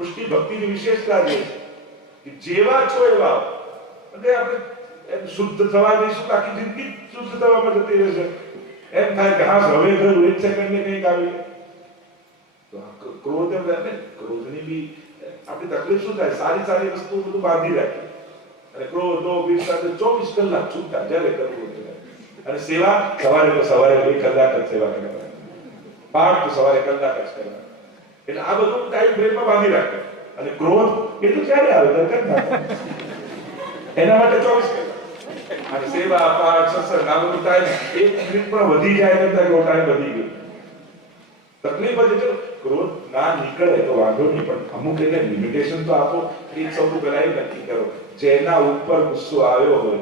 પુષ્ટિ ભક્તિની વિશેષતા છે કે જેવા છો એવા એટલે આપણે શુદ્ધ થવા દઈશું તો આખી જિંદગી શુદ્ધ થવામાં જતી રહેશે. એમ થાય કે હા હવે ઘર એક સેકન્ડ ને કંઈક આવી તો ક્રોધ એમ ને ક્રોધની બી આપણી તકલીફ શું થાય, સારી સારી વસ્તુ બધું બાંધી રાખી અને ક્રોધ લોભ ઈર્ષા 24 કલાક છૂટા જ્યારે કરવું હોય. અને સેવા સવારે 2 કલાક જ સેવા કરવાની, પાઠ તો સવારે કલાક જ કરવાનું. એટલે આ બધું ટાઈમ બ્રેકમાં બાંધી રાખે. અને ક્રોધ એ તો ક્યારે આવે તરત ના એના માટે 24 કલાક અને સેવા પાઠ સત્સંગ આ બધું ટાઈમ 1 મિનિટ પણ વધી જાય તો ટાઈમ વધી ગયો. તકલીફ જ છે ક્રોધ ના નીકળે તો વાંધો નહીં, પણ અમુક એને લિમિટેશન તો આપો. એક સૌથી પહેલા એ નક્કી કરો જેના ઉપર ગુસ્સો આવ્યો હોય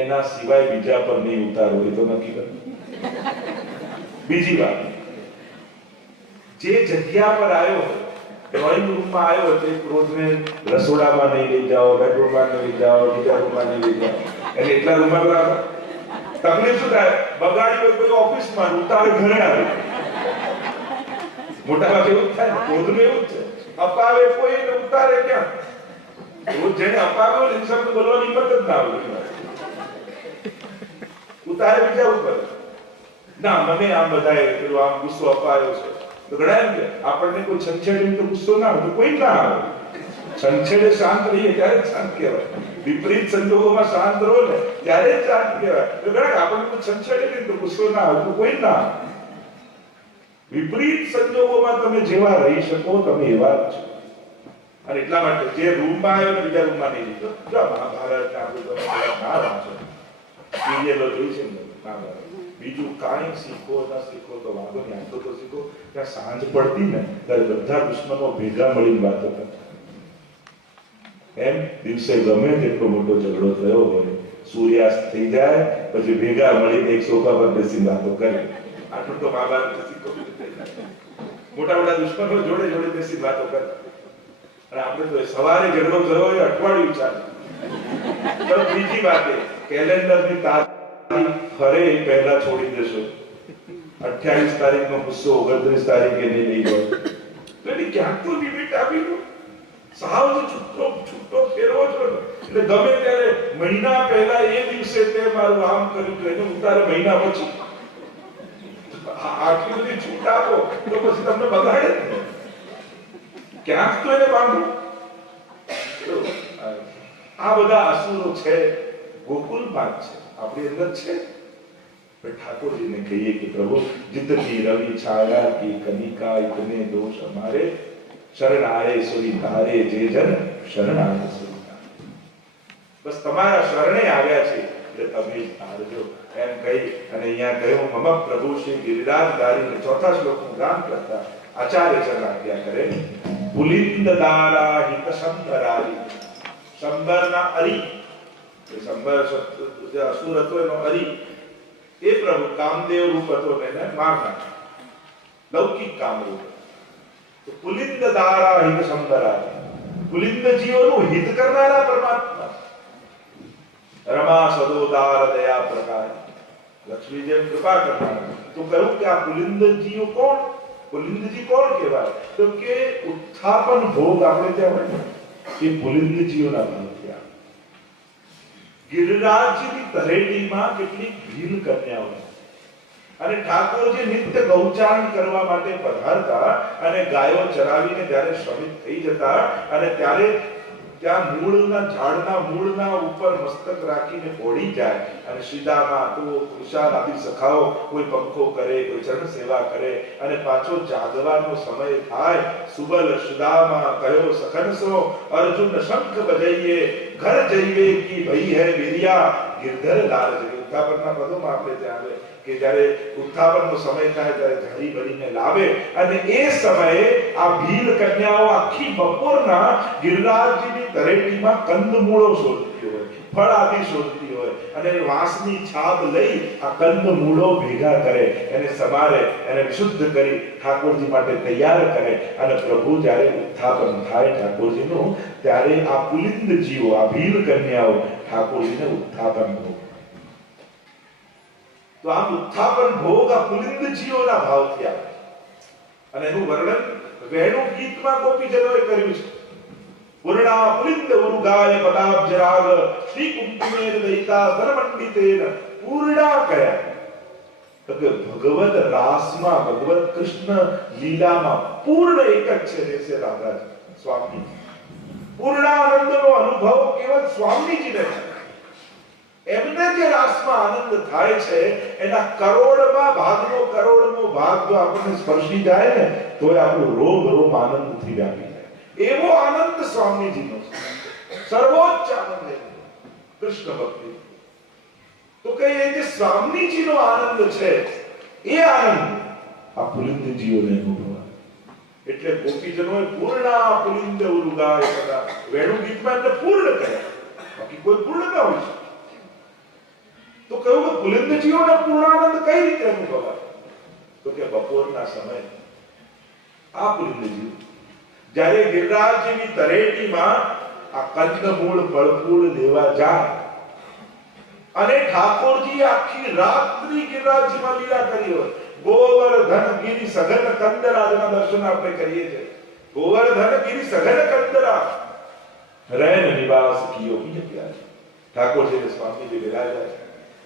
એના સિવાય બીજા પર નહીં ઉતારવો, એ તો નક્કી કરો. બીજી વાત, જે જગ્યા પર આવ્યો હોય ડ્રોઈંગ રૂમમાં આવ્યો હોય તે ક્રોધને રસોડામાં નહીં લઈ જાઓ, બેડરૂમમાં નહીં લઈ જાઓ, બીજા રૂમમાં નહીં લઈ જાઓ. એટલે એટલા રૂમમાં બરાબર તકલીફ શું થાય, બગાડી હોય કોઈ ઓફિસમાં ઉતારે ઘરે આવે. મોટા ભાગે એવું થાય, ક્રોધનું એવું જ છે. અપાવે કોઈ ને ઉતારે ક્યાં? ક્રોધ જેને અપાવ્યો ને શબ્દ બોલવાની હિંમત જ ના આવે, ઉતારે બીજા ઉપર. ના મને આમ બધાએ પેલો આમ ગુસ્સો અપાયો છે તો ઘણા એમ કે આપણને કોઈ છંછેડે તો ગુસ્સો ના આવે તો કોઈ ના આવે. છંછેડે શાંત રહીએ ત્યારે જ શાંત કહેવાય. વિપરીત સંજોગોમાં શાંત રહો ને ત્યારે જ શાંત કહેવાય. તો ઘણા આપણને કોઈ છંછેડે તો ગુસ્સો ના આવે તો કોઈ ના આવે. વિપરીત સંજોગોમાં તમે જેવા રહી શકો તમે એવા જ છો. અને એટલા માટે જે રૂમમાં આવ્યો ને બીજા રૂમમાં નહીં લીધો. જો મહાભારત આપણું ના વાંચો, સિરિયલો જોઈ છે ને મહાભારત, બીજું કાંઈ શીખો ના શીખો તો વાંધો નહીં, આટલો તો શીખો. ત્યાં સાંજ પડતી ને ત્યારે બધા દુશ્મનો ભેગા મળીને વાતો કરતા. એમ દિવસે ગમે તેટલો મોટો ઝઘડો થયો હોય, સૂર્યાસ્ત થઈ જાય પછી ભેગા મળીને એક સોફા પર બેસીને વાતો કરે. આટલું તો મહાભારત શીખો. મોટા મોટા દુશ્મનો જોડે જોડે બેસીને વાતો કરે. અને આપણે તો સવારે ઝઘડો થયો હોય અઠવાડિયું ચાલે. તો બીજી વાત એ કેલેન્ડરની તારીખ ફરે પહેલા છોડી દેશો. 28 તારીખનો ગુસ્સો 29 તારીખે નહીં લઈ ગયો તો એની ક્યાંક તો લિમિટ આપી દો. સાવ તો છૂટો ફેરવો છો ને એટલે ગમે ત્યારે મહિના પહેલા એ દિવસે તે મારું આમ કર્યું તો એને ઉતારે મહિના પછી. આટલી બધી છૂટ આપો તો પછી તમને બગાડે ને. ક્યાંક તો એને બાંધો. આ બધા અસુરો છે, ગોકુલમાં છે, આપણી અંદર છે. ठाकुर जी ने कहिए कि प्रभु जितनी रवि छाया की कनिका इतने दोष हमारे शरण आए सोई धारे जे जन शरण आए सोई धारे. बस તમારા શરણે આવ્યા છે એટલે તમે ધારજો એમ કહી અને અહીંયા કહ્યું મમ પ્રભુ શ્રી ગિરિરાજધારી. ચોથા શ્લોકનું ગાન કરતા આચાર્ય ચરણાજ્ઞા કરે. પુલિંદ દારા હિત સંબરારી. સંબરના અરી, સંબર જે અસુર હતો એનો અરી એ પ્રભુ કામદેવ રૂપ હતો એને માર નાખ્યો, લૌકિક કામરૂપ. તો પુલિંદ દારા હિત સંબરારી, પુલિંદ જીવોનું હિત કરનારા પરમાત્મા. રમા સદોદાર દયા પ્રકાર, લક્ષ્મી જેમ કૃપા કરનારા. તો કહ્યું કે આ પુલિંદ જીવો કોણ? પુલિંદજી કોણ કહેવાય? તો કે ઉત્થાપન ભોગ આપણે ત્યાં હોય ને એ પુલિંદ જીવોના ભાવથી આવે. ગિરિરાજની તળેટીમાં કેટલી ભીલ કન્યાઓ અને ઠાકોરજી નિત્ય ગૌચારણ કરવા માટે પધારતા અને ગાયો ચરાવીને જ્યારે શ્રમિત થઈ જતા અને ત્યારે ત્યાં મૂળના ઝાડના મૂળના ઉપર મસ્તક રાખીને ઓળી જાય અને સીધામાં તો વિશાળ આદિ સખાઓ કોઈ પંખો કરે, કોઈ ચરણ સેવા કરે અને પાછો જાગવાનો સમય થાય. સુબલ સુદામા કયો સખનસો અર્જુન શંખ બજાઈએ ઘર જઈએ કી ભઈ હે વીર્યા ગિરધર લાલ જઈ. ઉત્થાપનના પદોમાં આપણે ત્યાં આવે કે જ્યારે ઉત્થાપનનો સમય થાય ત્યારે ઝાડી ભરીને લાવે અને એ સમયે આ ભીલ કન્યાઓ આખી બપોરના ગિરિરાજજીની તળેટીમાં કંદમૂળો શોધતી હોય, ફળ આદિ શોધતી હોય અને વાંસની છાપ લઈ આ કંદમૂળો ભેગા કરે, એને સમારે, એને વિશુદ્ધ કરી ઠાકોરજી માટે તૈયાર કરે. અને પ્રભુ જ્યારે ઉત્થાપન થાય ઠાકોરજીનું ત્યારે આ પુલિંદ જીવો, આ ભીલ કન્યાઓ ઠાકોરજીને ઉત્થાપન ભોગ. તો આ ઉત્થાપન ભોગ આ પુલિંદ જીવોના ભાવથી આવે અને એનું વર્ણન વેણુ ગીતમાં ગોપીજનોએ કર્યું છે. પૂર્ણા પુલિંદ ઉરુગાય પદાબ્જ રાગ શ્રી કુંકુમેન દયિતા ધનમંડિતેન પૂર્ણા કયા તો કે ભગવદ રાસમાં ભગવદ કૃષ્ણ લીલામાં પૂર્ણ એક જ છે જૈસે રાધાજી સ્વામી. પૂર્ણાનંદનો અનુભવ કેવલ સ્વામીજીને છે. એમને જે રાસમાં આનંદ થાય છે એના કરોડમાં ભાગનો કરોડમો ભાગ જો આપણને સ્પર્શી જાય ને તો આપણું રોમ રોમ આનંદથી વ્યાપી જાય. એવો આનંદ સ્વામીજીનો છે. સર્વોચ્ચ આનંદ કૃષ્ણ ભક્તિ. તો કે એ જે સ્વામીજીનો આનંદ છે એ આનંદ આ પુલિંદજીઓને અનુભવાય. એટલે ગોપીજનોએ પૂર્ણા પુલિંદ ઉરુગાય કદા વેણુ ગીતમાં એમને પૂર્ણ કર્યા. બાકી કોઈ પૂર્ણ ના હોય છે. તો કહ્યું કે પુલિંદજીઓને પૂર્ણાનંદ કઈ રીતે અનુભવાય? તો કે બપોરના સમયે આ પુલિંદજી જ્યારે ગિરિરાજજીની તરેટીમાં આ કંદમૂળ ફળફૂલ લેવા જાય અને ઠાકોરજી આખી રાત્રિ ગિરિરાજજીમાં લીલા કરી હોય. ગોવર્ધન ગિરિ સઘન કંદરાજના દર્શન આપણે કરીએ છીએ. ગોવર્ધન ગિરિ સઘન કંદરા રૈન નિવાસ કિયો પ્યાર. ઠાકોરજી સ્વામીજી બિરાજ્યા છે.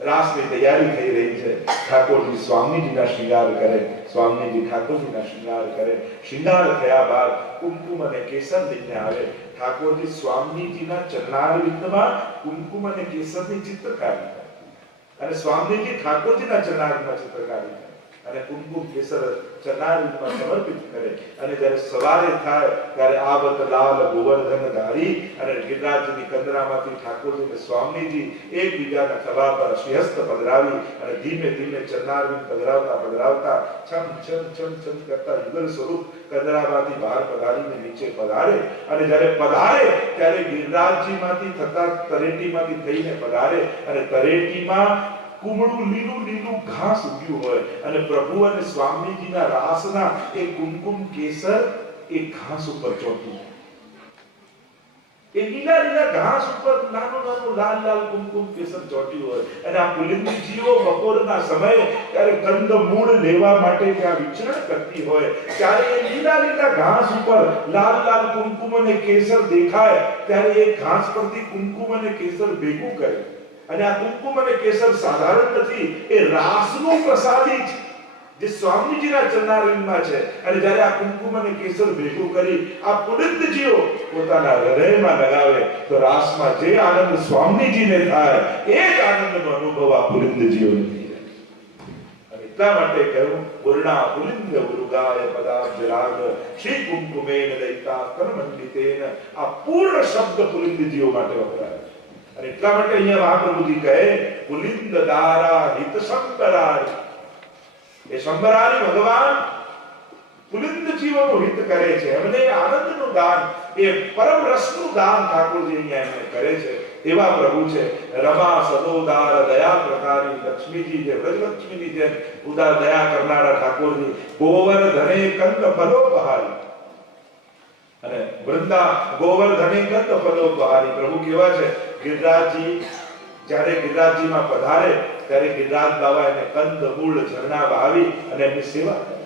રાસની તૈયારી થઈ રહી છે. ઠાકોરજી સ્વામીજીના શૃંગાર કરે, સ્વામીજી ઠાકોરજીના શૃંગાર કરે. શૃંગાર થયા બાદ કુમકુમ અને કેસર લઈને આવે. ઠાકોરજી સ્વામીજીના ચરણારવિંદમાં કુમકુમ અને કેસરની ચિત્રકારી કરે અને સ્વામીજી ઠાકોરજીના ચરણારવિંદમાં ચિત્રકારી કરે અને કુમકુમ કેસર ચરણારવિંદમાં સમર્પિત કરે. અને જ્યારે સવારે થાય ત્યારે આવત લાલ ગોવર્ધન ધારી અને ગિરિરાજની કંદરામાંથી ઠાકોરજી અને સ્વામીજી એકબીજાના ખભા પર શ્રીહસ્ત પધરાવી અને ધીમે ધીમે ચરણારવિંદ પધરાવતા પધરાવતા છમ છમ છમ છમ કરતા યુગલ સ્વરૂપ કંદરામાંથી બહાર પધારીને નીચે પધારે. અને જ્યારે પધારે ત્યારે ગિરિરાજજીમાંથી થતા તરેટીમાંથી થઈને પધારે અને તરેટીમાં કુમળું લીલું લીલું ઘાસ ઉગ્યું હોય અને પ્રભુ અને સ્વામીજીના રાસના એ કુમકુમ કેસર એ ઘાસ ઉપર ચોંટ્યું. એ લીલા લીલા ઘાસ ઉપર નાનું નાનું લાલ લાલ કુમકુમ કેસર ચોંટ્યું હોય અને આ પુલિંદજીઓ બપોરના સમયે ત્યારે કંદમૂળ લેવા માટે ત્યાં વિચરણ કરતી હોય ત્યારે એ લીલા લીલા ઘાસ ઉપર લાલ લાલ કુમકુમ અને કેસર દેખાય ત્યારે એ ઘાસ પરથી કુમકુમ અને કેસર ભેગું કરે. અને આ કુમકુમ અને કેસર સાધારણ નથી, એ રાસનું પ્રસાદી છે જે સ્વામીજીના ચરણારવિંદમાં છે. અને જ્યારે આ કુમકુમ અને કેસર ભેગું કરી આ પુલિંદજીઓ પોતાના હૃદયમાં લગાવે તો રાસમાં જે આનંદ સ્વામીજીને થાય એ જ આનંદનો અનુભવ આ પુલિંદજીઓને થાય. અને એટલા માટે કહ્યું પૂર્ણા પુલિંદ ઉરુગાય પદાબ્જ રાગ શ્રી કુમકુમેન દયિતા કર્મંડિતેન. આ પૂર્ણ શબ્દ પુલિંદજીઓ માટે વપરાય. અને એટલા માટે અહીંયા મહાપ્રભુજી કહે પુલિંદ દારા હિત સંબરારી. એ સંબરારી ભગવાન પુલિંદ જીવોનું હિત કરે છે. એમને આનંદનું દાન, એ પરમ રસનું દાન ઠાકોરજી અહીંયા એમને કરે છે. એવા પ્રભુ છે. રમા સદોદાર દયા પ્રકારી લક્ષ્મીજી જે વ્રજલક્ષ્મીની જેમ ઉદાર દયા કરનારા ઠાકોરજી. ગોવર્ધને કંદ ફલોપહારી. અને વૃંદા ગોવર્ધને કંદ ફલોપહારી. પ્રભુ કેવા છે? ગિરિરાજજી જ્યારે ગિરિરાજજીમાં પધારે ત્યારે ગિરિરાજ બાબા એને કંદમૂળ ઝરણા વાવી અને એમની સેવા કરે.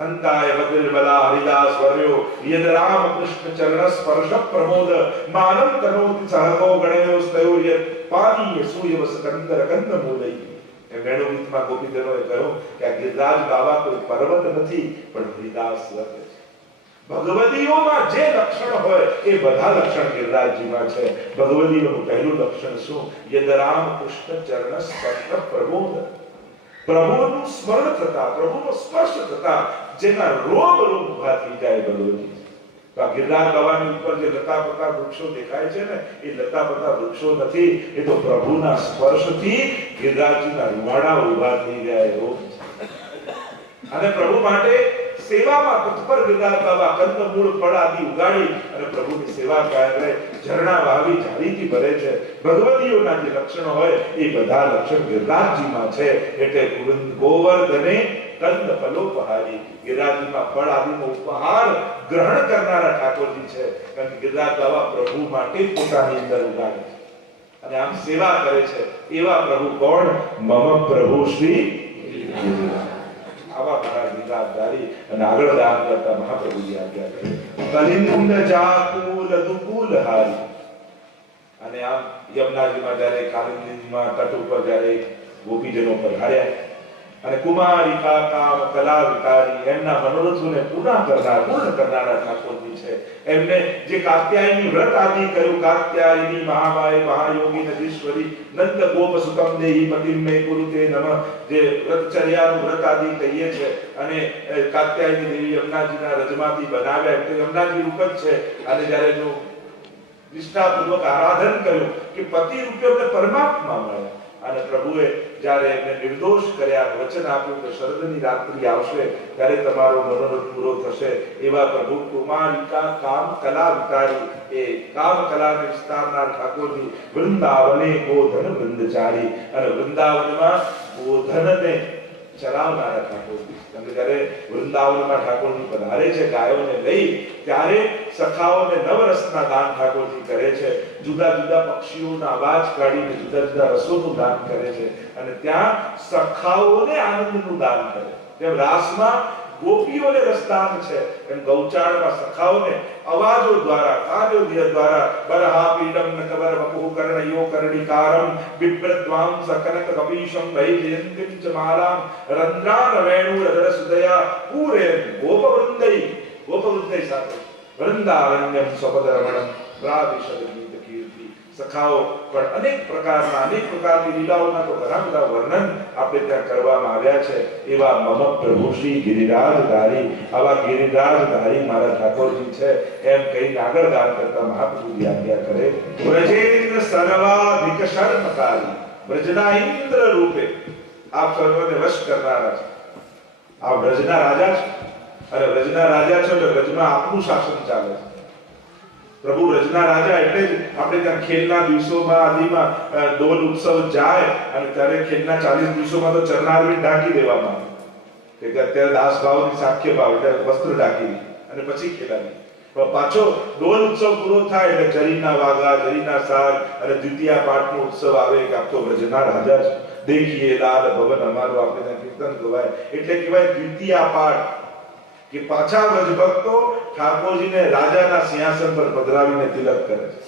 હંતાય વજ્રબલા હરિદાસ વર્યો યદ રામ કૃષ્ણ ચરણ સ્પર્શ પ્રમોદ માનમ તનોતિ સહગો ગણયો સ્તયો યદ પાની સૂયવસ કંદર કંદમૂલઈ. એ વેણુ ગીતમાં ગોપીજનોએ કહ્યું કે આ ગિરિરાજ બાબા કોઈ પર્વત નથી પણ હરિદાસ વર્ગ છે. ભગવદીઓમાં જે લક્ષણ હોય એ બધા લક્ષણ ગિરિરાજજીમાં છે. ભગવદીઓનું પહેલું લક્ષણ શું? યદ રામ કૃષ્ણ ચરણ સ્પર્શ પ્રમોદ. પ્રભુનું સ્મરણ થતા, પ્રભુનો સ્પર્શ થતા જેના રોમ રોમ ઉભા થઈ જાય ભગવદી. તો આ ગિરિરાજ બાબાની ઉપર જે લતા પતા વૃક્ષો દેખાય છે ને એ લતા પતા વૃક્ષો નથી, એ તો પ્રભુના સ્પર્શથી ગિરિરાજજીના રૂવાડા ઉભા થઈ જાય રોમ. અને પ્રભુ માટે સેવામાં તત્પર ગિરિરાજ બાબા કંદમૂળ ફળ આદિ ઉગાડી અને પ્રભુની સેવા કરે, ઝરણા વાવી જાળીથી ભરે છે. ભગવદીઓના જે લક્ષણો હોય એ બધા લક્ષણ ગિરિરાજજીમાં છે. એટલે ગોવર્ધને કંદ ફલોપહારી. ગિરિરાજજીમાં ફળ આદિનો ઉપહાર ગ્રહણ કરનારા ઠાકોરજી છે. કારણ કે ગિરિરાજ બાબા પ્રભુ માટે પોતાની અંદર ઉગાડે છે અને આમ સેવા કરે છે. એવા પ્રભુ કોણ? મમ પ્રભુ શ્રી ગિરિરાજ. આવા મારા ગિરિરાજધારી અને આગળ ગામ કરતા મહાપ્રભુજી આજ્ઞા કરે, કલિંદ જાકુલ દુકુલ હારી. અને આમ યમુનાજીમાં જ્યારે કાલિંદીમાં તટ ઉપર જ્યારે ગોપીજનો પધાર્યા અને કુમારિકા કામ કલા વિકારી એમના મનોરથોને પૂર્ણ કરનારા ઠાકોરજી છે. એમને જે કાત્યાયની વ્રત આદિ કર્યું, કાત્યાયની મહામાય મહાયોગી નદીશ્વરી નંદ ગોપ સુતમ દેહી પતિમ મે કુરુતે નમઃ, જે વ્રતચર્યાનું વ્રત આદિ કહીએ છે. અને કાત્યાયની દેવી યમુનાજીના રજમાંથી બનાવ્યા તો યમુનાજી રૂપ જ છે. અને જ્યારે જો નિષ્ઠાપૂર્વક આરાધન કર્યું કે પતિ રૂપે પરમાત્મા મળે, અને પ્રભુએ જ્યારે એમને નિર્દોષ કર્યા, વચન આપ્યું કે શરદની રાત્રિ આવશે ત્યારે તમારો મનોરથ પૂરો થશે. એવા પ્રભુ કુમારિકા કામ કલા વિકારી, એ કામ કલાને વિસ્તારનાર ઠાકોરજી વૃંદાવને ગોધન વૃંદચારી, અને વૃંદાવનમાં ગોધનને ચલાવનારા ઠાકોરજી. તમે જ્યારે વૃંદાવનમાં ઠાકોરજી પધારે છે ગાયોને લઈ, ત્યારે સખાઓને નવરસના દાન ઠાકોરજી કરે છે. જુદા જુદા પક્ષીઓના અવાજ કાઢીને જુદા જુદા રસોનું દાન કરે છે. અને ત્યાં સખાઓને આનંદનું દાન કરે. જેમ રાસમાં ગોપીઓને રસદાન છે, એમ ગૌચાળમાં સખાઓને અવાજો દ્વારા, કાર્યો દ્વારા બરહા પીડમ નકબર વપુઃ કર્ણયો કર્ણિકારમ બિભ્રદ્વાં સકનક કપીશમ વૈજયંતિમ ચ માલામ રંદ્રાન વેણુ રદર સુદયા પૂરે ગોપવૃંદૈ સાથે વૃંદારણ્યમ સ્વપદરમણમ પ્રાદિશદ ગીત કીર્તિ. સખાઓ પણ અનેક પ્રકારની લીલાઓના તો ઘણા બધા વર્ણન આપણે ત્યાં કરવામાં આવ્યા છે. એવા મમ પ્રભુ શ્રી ગિરિરાજધારી, આવા ગિરિરાજધારી મારા ઠાકોરજી છે એમ કહીને આગળ ગાન કરતા મહાપ્રભુજી આજ્ઞા કરે, વ્રજેન્દ્ર સર્વાધિક શર્મકારી, વ્રજના ઇન્દ્ર રૂપે આપ સર્વને વશ કરનારા છે. આ વ્રજના રાજા છે, અને વ્રજના રાજા છે એટલે વ્રજમાં આપનું શાસન ચાલે છે. પ્રભુ વ્રજના રાજા એટલે જ આપણે ત્યાં ખેલના દિવસોમાં આદિમાં ડોલ ઉત્સવ જાય, અને ત્યારે ખેલના 40 દિવસોમાં તો ચરણારવિંદ ઢાંકી દેવામાં આવે કે અત્યારે દાસ ભાવની સાખ્ય ભાવ એટલે વસ્ત્ર ઢાંકી અને પછી ખેલાવી. પણ પાછો ડોલ ઉત્સવ પૂરો થાય એટલે જરીના વાગા, જરીના સાગ અને દ્વિતીયા પાઠનો ઉત્સવ આવે કે આપ તો વ્રજના રાજા છે, દેખીએ લાલ ભવન અમારું આપણે ત્યાં કીર્તન ગવાય. એટલે કહેવાય દ્વિતીયા પાઠ કે પાછા વ્રજ ભક્તો ઠાકોરજીને રાજાના સિંહાસન પર પધરાવીને તિલક કરે છે.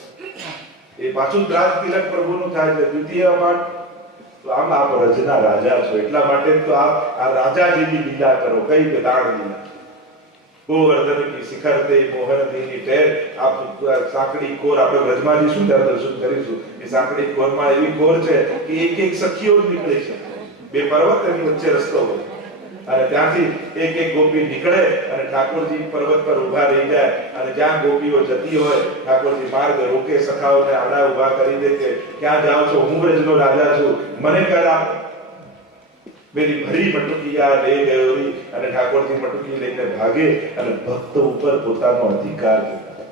એ પાછું દ્રાજ તિલક પ્રભુનું થાય છે દ્વિતીય પાઠ. તો આમ આપ વ્રજના રાજા છો, એટલા માટે તો આપ આ રાજાજીની લીલા કરો. કઈ દાણ લીલા, ગોવર્ધન કી શિખર તે મોહન દેની ટેર. આપ સાંકડી કોર, આપણે વ્રજમાંથી શું દર્શન કરીશું, એ સાંકડી કોરમાં એવી કોર છે કે એક એક સખીઓ જ નીકળે છે. બે પર્વત એની વચ્ચે રસ્તો હોય, અને ત્યાંથી એક એક ગોપી નીકળે અને ઠાકોરજી પર્વત પર ઊભા રહી જાય. અને જ્યાં ગોપીઓ જતી હોય ઠાકોરજી માર્ગ રોકે, સખાઓને આડા ઊભા કરી દે કે ક્યાં જાઓ છો, હું વ્રજનો રાજા છું, મને કર આપ. મેરી ભરી મટુકિયા લે ગયોરી, અને ઠાકોરજી મટુકી લઈને ભાગે અને ભક્ત ઉપર પોતાનો અધિકાર જતાવે.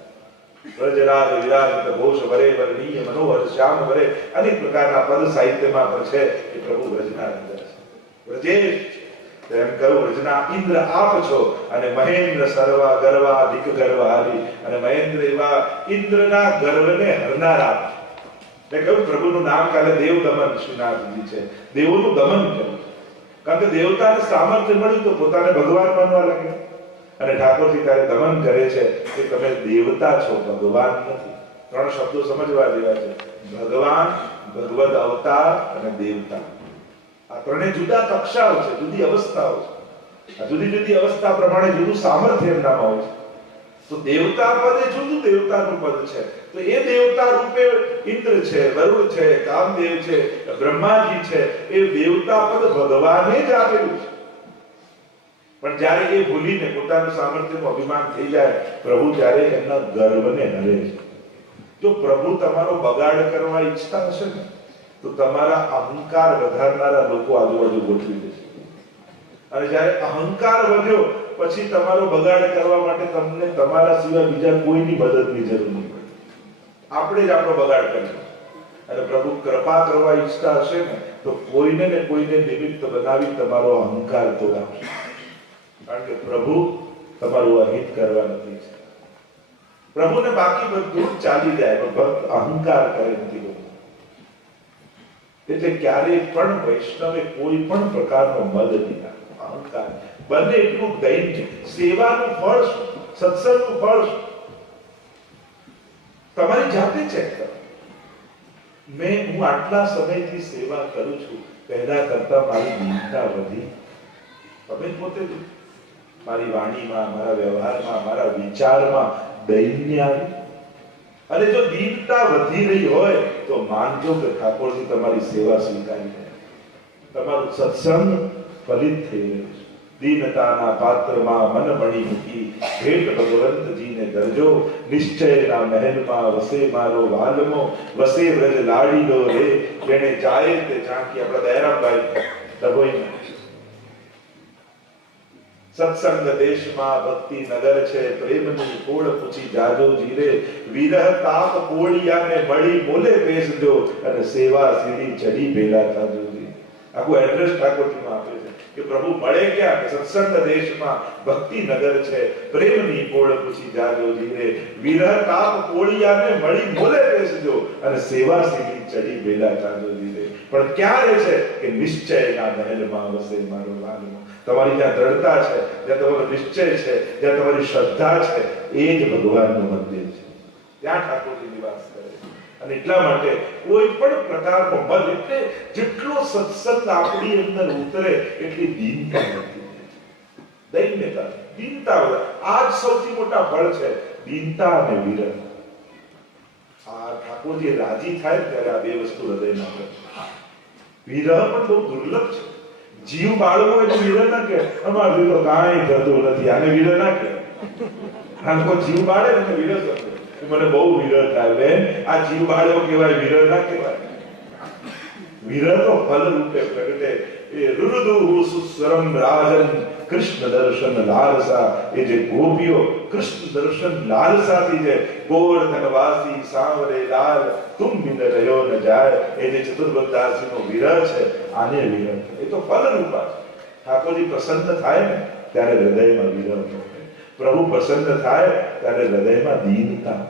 વ્રજરાજ વિરાજિત ઘોષ વરે વર્ણીય મનોહર શ્યામ વરે, અનેક પ્રકારના પદ સાહિત્યમાં પણ છે કે પ્રભુ વ્રજના રાજા છે. વ્રજેશ એમ કહ્યું, વ્રજના ઇન્દ્ર આપ છો, અને મહેન્દ્ર સર્વા ગર્વાધિક ગર્વહારી, અને મહેન્દ્ર એવા ઇન્દ્રના ગર્વને હરનારા. મેં કહ્યું પ્રભુનું નામ કાલે દેવ દમન શ્રીનાથજી છે, દેવોનું દમન કર્યું. કારણ કે દેવતાને સામર્થ્ય મળ્યું તો પોતાને ભગવાન માનવા લાગે, અને ઠાકોરજી ત્યારે દમન કરે છે કે તમે દેવતા છો, ભગવાન નથી. 3 શબ્દો સમજવા જેવા છે: ભગવાન, ભગવદ અવતાર અને દેવતા. આ ત્રણે જુદા કક્ષાઓ છે, જુદી અવસ્થાઓ છે. આ જુદી જુદી અવસ્થા પ્રમાણે જુદું સામર્થ્ય એમનામાં હોય છે. તો દેવતા પદ એ જુદું દેવતાનું પદ છે. તો એ દેવતા રૂપે ઇન્દ્ર છે, વરુણ છે, કામદેવ છે, બ્રહ્માજી છે. એ દેવતા પદ ભગવાને જ આપેલું છે. પણ જ્યારે એ ભૂલીને પોતાનું સામર્થ્યનું અભિમાન થઈ જાય, પ્રભુ ત્યારે એમના ગર્વને હરે છે. જો પ્રભુ તમારો બગાડ કરવા ઈચ્છતા હશે ને, તો તમારા અહંકાર વધારનારા લોકો આજુબાજુ ગોઠવી દેશે. અને જ્યારે અહંકાર વધ્યો પછી તમારો બગાડ કરવા માટે તમને તમારા સિવાય બીજા કોઈની મદદની જરૂર નહીં પડે. આપણે જ આપણો બગાડ કરીશું. અને પ્રભુ કૃપા કરવા ઈચ્છતા હશે ને, તો કોઈને ને કોઈને નિમિત્ત બનાવી તમારો અહંકાર તોડાવશે. કારણ કે પ્રભુ તમારું અહિત કરવા નથી ઈચ્છતા. પ્રભુને બાકી બધું ચાલી જાય, પણ ભક્ત અહંકાર કરે નથી. એટલે ક્યારેય પણ વૈષ્ણવે કોઈ પણ પ્રકારનો મદ નહીં રાખવો. અહંકાર. બંને એટલું દૈન્ય. સેવાનું ફળ શું? સત્સંગનું ફળ શું? તમારી જાતે ચેક કરો. હું આટલા સમયથી સેવા કરું છું, પહેલા કરતા મારી દીનતા વધી? તમે પોતે મારી વાણીમાં, મારા વ્યવહારમાં, મારા વિચારમાં દૈન્ય આવી? અને જો દીનતા વધી રહી હોય તો માનજો કે ઠાકોરજી તમારી સેવા સ્વીકારી રહ્યા, તમારું સત્સંગ ફલિત થઈ રહ્યું છે. દીનતાના પાત્રમાં મન મણી મૂકી ભેટ ભગવંતજીને દરજો. નિશ્ચયના મહેલમાં વસે મારો વાલમો, વસે વ્રજ લાડીલો રે, જેને જાય તે ઝાંકી. આપણા દયારામભાઈ ડભોઈના સત્સંગ દેશમાં ભક્તિ નગર છે, પ્રેમની કોળ પૂછી જાજો જીરે, વિરહ તાપ કોળિયાને મળી બોલે બેસજો, અને સેવા સીડી ચડી ભેગા થાજો. આખું એડ્રેસ ઠાકોરજીમાં આપે છે કે પ્રભુ મળે ક્યાં? સત્સંગ દેશમાં ભક્તિ નગર છે, પ્રેમની કોળ પૂછી જાજો જીરે, વિરહ તાપ કોળિયાને મળી બોલે બેસજો, અને સેવા સીડી ચડી ભેગા થાજો જીરે. પણ ક્યાં રહે છે? કે નિશ્ચયના મહેલમાં વસે મારો વાલમો. તમારી જ્યાં દ્રઢતા છે, જ્યાં તમારો નિશ્ચય છે, જ્યાં તમારી શ્રદ્ધા છે, એ જ ભગવાનનું મંદિર છે. ત્યાં ઠાકોરજી નિવાસ કરે છે. અને એટલા માટે કોઈ પણ પ્રકારનો મન, એટલે જેટલો સત્સંગ આપણી અંદર ઉતરે એટલી દીનતા નથી. દૈન્યતા, દીનતા, આ જ સૌથી મોટા ફળ છે, દીનતા અને વિરહ. આ ઠાકોરજી રાજી થાય ત્યારે આ બે વસ્તુ હૃદયમાં રહે. વિરહ પણ બહુ દુર્લભ છે. જીવ બાળવો એટલે વિરહ ના કે અમારે તો કાંઈ થતું નથી, આને વિરહ ના કે. આને કોઈ જીવ બાળે ને વિરહ થતો, મને બહુ વિરહ થાય બેન, આ જીવ બાળવો કહેવાય, વિરહ ના કહેવાય. વિરહ તો ફલ રૂપે પ્રગટે. એ રુરુદુહુ સુસ્વરમ રાજન કૃષ્ણ દર્શન લાલસા. એ જે ગોપીઓ કૃષ્ણ દર્શન લાલસાથી જે ગોવર્ધનવાસી સાંવરે લાલ તુમ બિન રહ્યો ન જાય, એ જે ચતુર્બદ્ધાસીનો વિરહ છે, આને વિરહ. એ તો ફલ રૂપા છે. ઠાકોરજી પ્રસન્ન થાય ને ત્યારે હૃદયમાં વિરહ થાય. પ્રભુ પ્રસન્ન થાય ત્યારે હૃદયમાં દીનતા.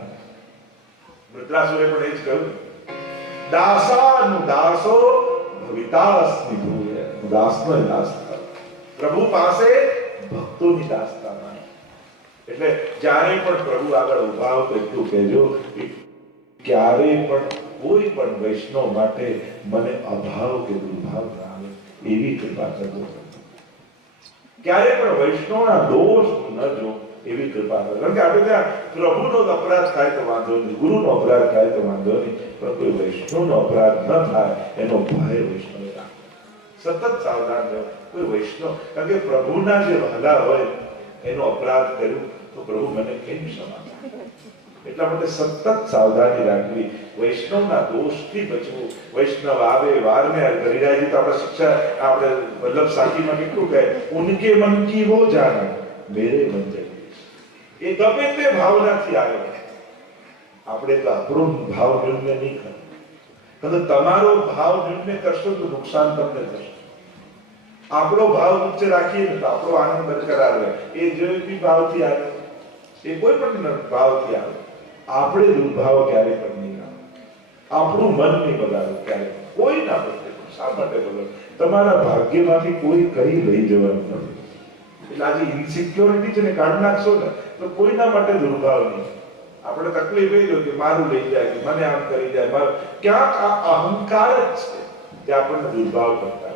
વૃત્રાસુરે પણ એ જ કહ્યું, દાસાનું દાસો ભવિતાસ્મિ ભૂય. દાસનો દાસ થાય. પ્રભુ પાસે ભક્તોની દાસતા માને. એટલે જ્યારે પણ પ્રભુ આગળ ઉભા હો તો એટલું કહેજો, ક્યારે પણ કોઈ પણ વૈષ્ણવ માટે મને અભાવ કે દુર્ભાવ ના આવે એવી કૃપા કરજો. ક્યારે પણ વૈષ્ણવના દોષ ન જો એવી કૃપા કરો. કારણ કે આપણે ત્યાં પ્રભુનો અપરાધ થાય તો વાંધો નહીં, ગુરુનો અપરાધ થાય તો વાંધો નહીં, પણ કોઈ વૈષ્ણવનો અપરાધ ન થાય એનો ભય વૈષ્ણવે રાખો. સતત સાવધાન રહો. કોઈ વૈષ્ણવ, કારણ કે પ્રભુના જે વહાલા હોય એનો અપરાધ કર્યું તો પ્રભુ મને કેમ ક્ષમા કરે? એટલા માટે સતત સાવધાની રાખવી, વૈષ્ણવના દોષથી બચવું. વૈષ્ણવ આવે વારને ગરિરાજી તો આપણે શિક્ષા, આપણે વલ્લભ સાખીમાં કેટલું કહે, ઉનકે મન કી હો જાના મેરે મન જગદીશ. એ ગમે તે ભાવનાથી આવ્યો, આપણે તો આપણો ભાવ નિર્ણય નહીં કરો. કારણ તમારો ભાવ નિર્ણય કરશો તો નુકસાન તમને થશે. આપણો ભાવ ઉચ્ચ રાખીએ ને તો આપણો આનંદ બરકરાર રહે. એ જે બી ભાવથી આવ્યો, એ કોઈ પણ ભાવથી આવે, આપણે દુર્ભાવ ક્યારે પણ નહીં આવે. આપણું મન નહીં બગાડો ક્યારે, કોઈ ના બગડે. શા માટે બગડે? તમારા ભાગ્યમાંથી કોઈ કઈ લઈ જવાનું નથી. એટલે આજે ઇન્સિક્યોરિટી છે ને કાઢી નાખશો ને તો કોઈના માટે દુર્ભાવ નહીં. આપણે તકલીફ એ જો કે મારું લઈ જાય, કે મને આમ કરી જાય, મારું ક્યાંક આ અહંકાર જ છે તે આપણને દુર્ભાવ કરતા.